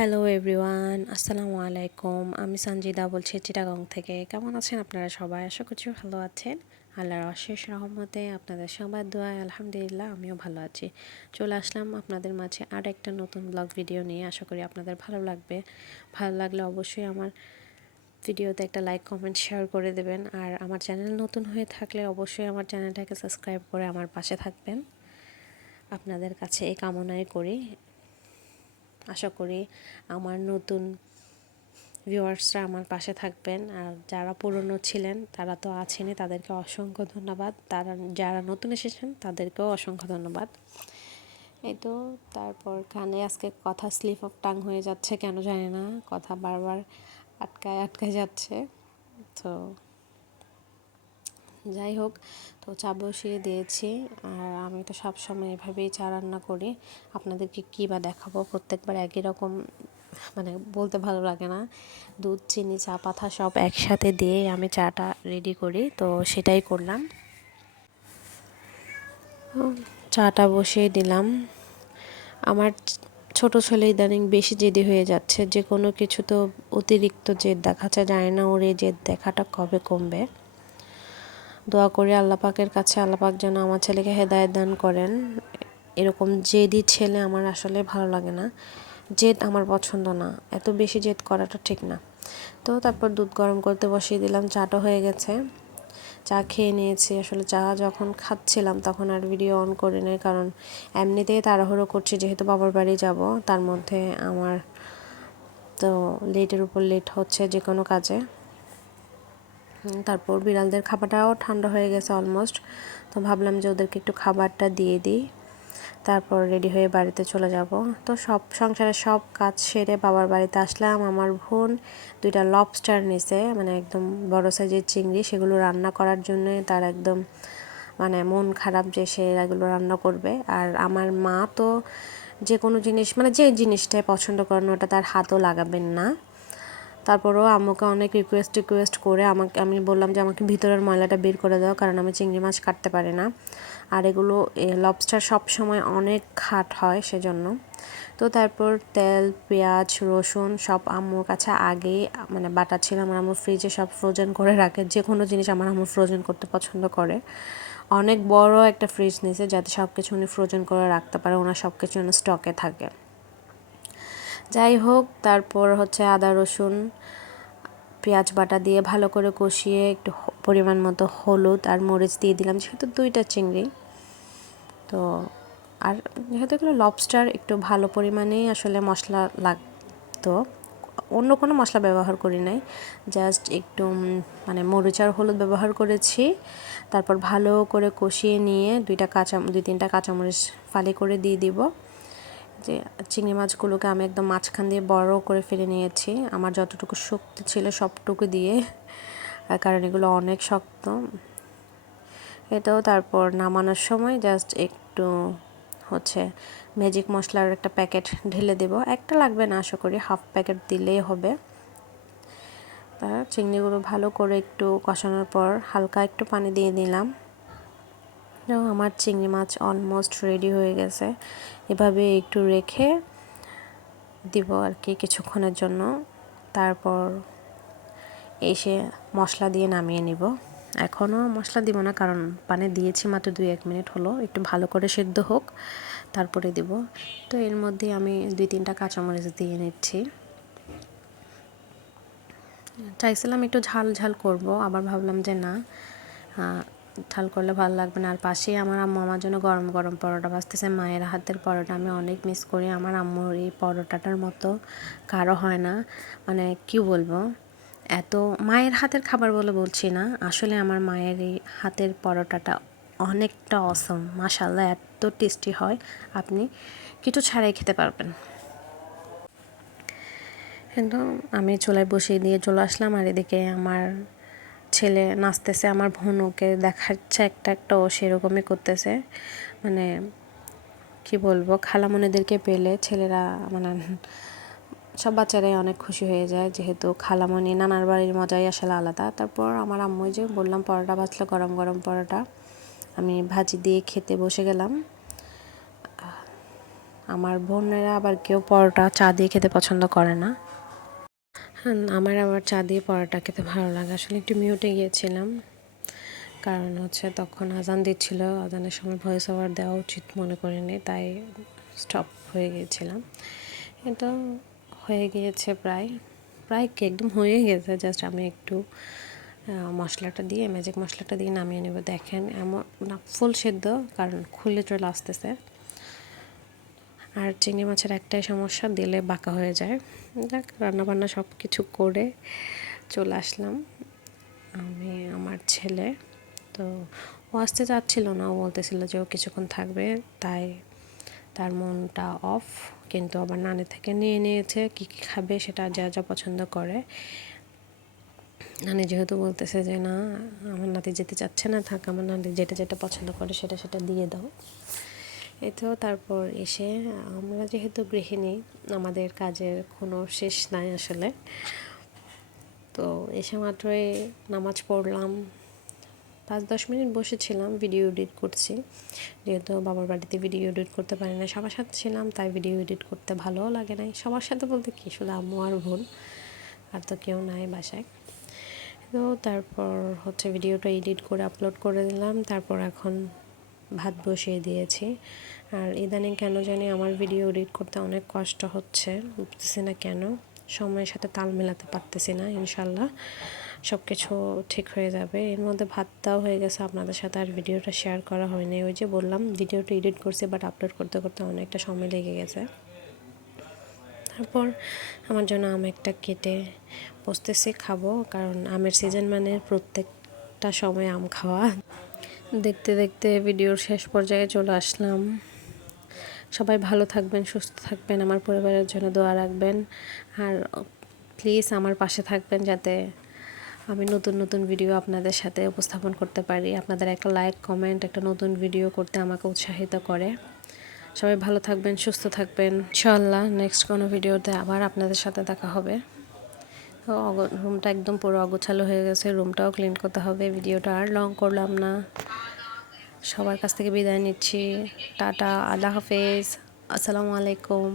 Hello everyone, আসসালামু আলাইকুম। আমি সঞ্জিদা বলছি চিটাগং থেকে। কেমন আছেন আপনারা সবাই? আশা করছি ভালো আছেন। আল্লাহর অশেষ রহমতে আপনাদের সবার দোয়ায় আলহামদুলিল্লাহ আমিও ভালো আছি। চলে আসলাম আপনাদের মাঝে আর একটা নতুন ব্লগ ভিডিও নিয়ে। আশা করি আপনাদের ভালো লাগবে। ভালো লাগলে অবশ্যই আমার ভিডিওতে একটা লাইক, কমেন্ট, শেয়ার করে দেবেন। আর আমার চ্যানেল নতুন হয়ে থাকলে অবশ্যই আমার চ্যানেলটাকে সাবস্ক্রাইব করে আমার পাশে থাকবেন। আপনাদের কাছে এই কামনাই করি। আশা করি আমার নতুন ভিউয়ার্সরা আমার পাশে থাকবেন। আর যারা পুরনো ছিলেন তারা তো আছেনই, তাদেরকে অসংখ্য ধন্যবাদ। যারা নতুন এসেছেন তাদেরকেও অসংখ্য ধন্যবাদ। এই তো তারপর কানে আজকে কথা স্লিপ অফ টাং হয়ে যাচ্ছে, কেন জানি না, কথা বারবার আটকায় যাচ্ছে। তো যাই হোক, তো চা বসিয়ে দিয়েছি। আর আমি তো সবসময় এভাবেই চা রান্না করি। আপনাদেরকে কী বা দেখাবো, প্রত্যেকবার একই রকম বলতে ভালো লাগে না। দুধ, চিনি, চা পাতা সব একসাথে দিয়ে আমি চাটা রেডি করি, তো সেটাই করলাম। চাটা বসিয়ে দিলাম। আমার ছোট ছেলে ইদানিং বেশি জেদি হয়ে যাচ্ছে, যে কোনো কিছু তো অতিরিক্ত জেদ দেখাচ্ছে, জানি না ওর এই জেদ দেখাটা কবে কমবে। দোয়া করি আল্লাহ পাকের কাছে, আল্লাহ পাক যেন আমার ছেলেকে হেদায়েত দান করেন। এরকম জেদি ছেলে আমার আসলে ভালো লাগে না। জেদ আমার পছন্দ না, এত বেশি জেদ করাটা ঠিক না। তো তারপর দুধ গরম করতে বসিয়ে দিলাম। চাটা হয়ে গেছে, চা খেয়ে নিয়েছি। আসলে চা যখন খাচ্ছিলাম তখন আর ভিডিও অন করি নাই, কারণ এমনিতেই তাড়াহুড়ো করছি, যেহেতু বাবার বাড়ি যাব। তার মধ্যে আমার তো লেটের উপর লেট হচ্ছে যে কোনো কাজে। তারপর বিড়ালদের খাবারটাও ঠান্ডা হয়ে গেছে অলমোস্ট, তো ভাবলাম যে ওদেরকে একটু খাবারটা দিয়ে দিই, তারপর রেডি হয়ে বাড়িতে চলে যাব। তো সংসারের সব কাজ সেরে বাবার বাড়িতে আসলাম। আমার বোন 2টা লবস্টার নিছে, একদম বড় সাইজের চিংড়ি, সেগুলো রান্না করার জন্য তার একদম মন খারাপ যে সে এগুলো রান্না করবে। আর আমার মা তো যে কোনো জিনিস যে জিনিসটাই পছন্দ করেন ওটা তার হাতও লাগাবেন না। তারপরেও আম্মুকে অনেক রিকোয়েস্ট করে আমি বললাম যে আমাকে ভিতরের ময়লাটা বের করে দাও, কারণ আমি চিংড়ি মাছ কাটতে পারি না। আর এগুলো লবস্টার সব সময় অনেক খাট হয় সেজন্য। তো তারপর তেল, পেঁয়াজ, রসুন সব আম্মুর কাছে আগেই বাটা ছিল। আমার আম্মু ফ্রিজে সব ফ্রোজেন করে রাখে, যে কোনো জিনিস আমার আম্মু ফ্রোজেন করতে পছন্দ করে। অনেক বড় একটা ফ্রিজ নিয়েছে, যাতে সব কিছু উনি ফ্রোজেন করে রাখতে পারে, ওনার সব কিছু স্টকে থাকে। যাই হোক, তারপর হচ্ছে আদা, রসুন, পেঁয়াজ বাটা দিয়ে ভালো করে কষিয়ে একটু পরিমাণ মতো হলুদ আর মরিচ দিয়ে দিলাম, যেহেতু 2টা চিংড়ি। তো আর যেহেতু এগুলো লবস্টার, একটু ভালো পরিমাণেই আসলে মশলা লাগতো। অন্য কোনো মশলা ব্যবহার করি নাই, জাস্ট একটু মরিচ আর হলুদ ব্যবহার করেছি। তারপর ভালো করে কষিয়ে নিয়ে 2-3টা কাঁচামরিচ ফালি করে দিয়ে দিব। যে চিংড়ি মাছগুলোকে আমি একদম মাঝখান দিয়ে বড় করে ফেলে নিয়েছি, আমার যতটুকু শক্তি ছিল সবটুকু দিয়ে, কারণ এগুলো অনেক শক্ত। এটাও তারপর নামানোর সময় জাস্ট একটু ম্যাজিক মশলার একটা প্যাকেট ঢেলে দেব। একটা লাগবে না, আশা করি হাফ প্যাকেট দিলেই হবে। তার চিংড়িগুলো ভালো করে একটু কষানোর পর হালকা একটু পানি দিয়ে দিলাম। আমার চিংড়ি মাছ অলমোস্ট রেডি হয়ে গেছে। এভাবে একটু রেখে দিব আর কি কিছুক্ষণের জন্য। তারপর এসে মশলা দিয়ে নামিয়ে নিব। এখনও মশলা দিব না, কারণ পানি দিয়েছি মাত্র 2-1 মিনিট হলো, একটু ভালো করে সেদ্ধ হোক তারপরে দিব। তো এর মধ্যে আমি 2-3টা কাঁচামরিচ দিয়ে নিচ্ছি। চাইছিলাম একটু ঝাল ঝাল করব, আবার ভাবলাম যে না, ঝাল করলে ভালো লাগবে না। আর পাশেই আমার আম্মু আমার জন্য গরম গরম পরোটা ভাজতেছে। মায়ের হাতের পরোটা আমি অনেক মিস করি। আমার আম্মুর এই পরোটাটার মতো কারো হয় না। কি বলবো, এত মায়ের হাতের খাবার বলে বলছি না, আসলে আমার মায়ের এই হাতের পরোটাটা অনেকটা অসম, মাশাআল্লাহ, এত টেস্টি হয়, আপনি কিছু ছাড়াই খেতে পারবেন। কিন্তু আমি চুলায় বসিয়ে দিয়ে চলে আসলাম। আর এদিকে আমার ছেলে নাচতেছে, আমার বোন ওকে দেখাচ্ছে একটা একটা, ও সেরকমই করতেছে। কি বলবো, খালামণিদেরকে পেলে ছেলেরা সব বাচ্চারাই অনেক খুশি হয়ে যায়, যেহেতু খালামণি নানার বাড়ির মজাই আসলে আলাদা। তারপর আমার আম্মু যে বললাম পরোটা ভাজলো, গরম গরম পরোটা আমি ভাজি দিয়ে খেতে বসে গেলাম। আমার বোনেরা আবার কেউ পরোটা চা দিয়ে খেতে পছন্দ করে না। আমার আবার চা দিয়ে পরোটা খেতে ভালো লাগে। আসলে একটু মিউটে গিয়েছিলাম, কারণ হচ্ছে তখন আজান দিচ্ছিল, আজানের সময় ভয়েস ওভার দেওয়া উচিত মনে করিনি, তাই স্টপ হয়ে গিয়েছিলাম। এটা হয়ে গিয়েছে প্রায় প্রায় কি একদম হয়ে গেছে, জাস্ট আমি একটু মশলাটা দিয়ে ম্যাজিক মশলাটা দিয়ে নামিয়ে নেব। দেখেন এমন না ফুল সেদ্ধ, কারণ খুলে চলে আসতেছে। আর চিংড়ি মাছের একটাই সমস্যা, দিলে বাঁকা হয়ে যায়। দেখ রান্নাবান্না সব কিছু করে চলে আসলাম আমি, আমার ছেলে। তো ও আসতে চাচ্ছিল না, ও বলতেছিল যে ও কিছুক্ষণ থাকবে, তাই তার মনটা অফ। কিন্তু আবার নানি থেকে নিয়ে নিয়েছে কী কী খাবে, সেটা যা যা পছন্দ করে। নানি যেহেতু বলতেছে যে না আমার নাতি যেতে চাচ্ছে না, থাক, আমার নাতি যেটা যেটা পছন্দ করে সেটা সেটা দিয়ে দাও। এই তো তারপর এসে আমরা যেহেতু গৃহিণী, আমাদের কাজের কোনো শেষ নাই আসলে। তো এসে মাত্রই নামাজ পড়লাম, 5-10 মিনিট বসেছিলাম, ভিডিও এডিট করছি। যেহেতু বাবার বাড়িতে ভিডিও এডিট করতে পারি না, সবার সাথে ছিলাম, তাই ভিডিও এডিট করতে ভালোও লাগে নাই। সবার সাথে বলতে কি, শুধু আম্মু আর বোন, আর তো কেউ নাই বাসায়। তো তারপর হচ্ছে ভিডিওটা এডিট করে আপলোড করে দিলাম। তারপর এখন ভাত বসিয়ে দিয়েছি। আর ইদানিং কেন জানি আমার ভিডিও এডিট করতে অনেক কষ্ট হচ্ছে, বুঝতেছি না কেন, সময়ের সাথে তাল মেলাতে পারতেছি না। ইনশাল্লাহ সব কিছু ঠিক হয়ে যাবে। এর মধ্যে ভাতটাও হয়ে গেছে, আপনাদের সাথে আর ভিডিওটা শেয়ার করা হয়নি। ওই যে বললাম ভিডিওটা এডিট করছি, বাট আপলোড করতে করতে অনেকটা সময় লেগে গেছে। তারপর আমার জন্য আম একটা কেটে বসতেছি, খাবো, কারণ আমের সিজন মানে প্রত্যেকটা সময় আম খাওয়া। দেখতে দেখতে ভিডিওর শেষ পর্যায়ে চলে আসলাম। সবাই ভালো থাকবেন, সুস্থ থাকবেন, আমার পরিবারের জন্য দোয়া রাখবেন। আর প্লিজ আমার পাশে থাকবেন, যাতে আমি নতুন নতুন ভিডিও আপনাদের সাথে উপস্থাপন করতে পারি। আপনাদের একটা লাইক কমেন্ট একটা নতুন ভিডিও করতে আমাকে উৎসাহিত করে। সবাই ভালো থাকবেন, সুস্থ থাকবেন। ইনশাআল্লাহ নেক্সট কোনো ভিডিওতে আবার আপনাদের সাথে দেখা হবে। তো রুমটা একদম পুরো অগোছালো হয়ে গেছে, রুমটাও ক্লিন করতে হবে। ভিডিওটা আর লং করলাম না, সবার কাছ থেকে বিদায় নিচ্ছি। টাটা, আল্লাহ হাফেজ, আসসালামু আলাইকুম।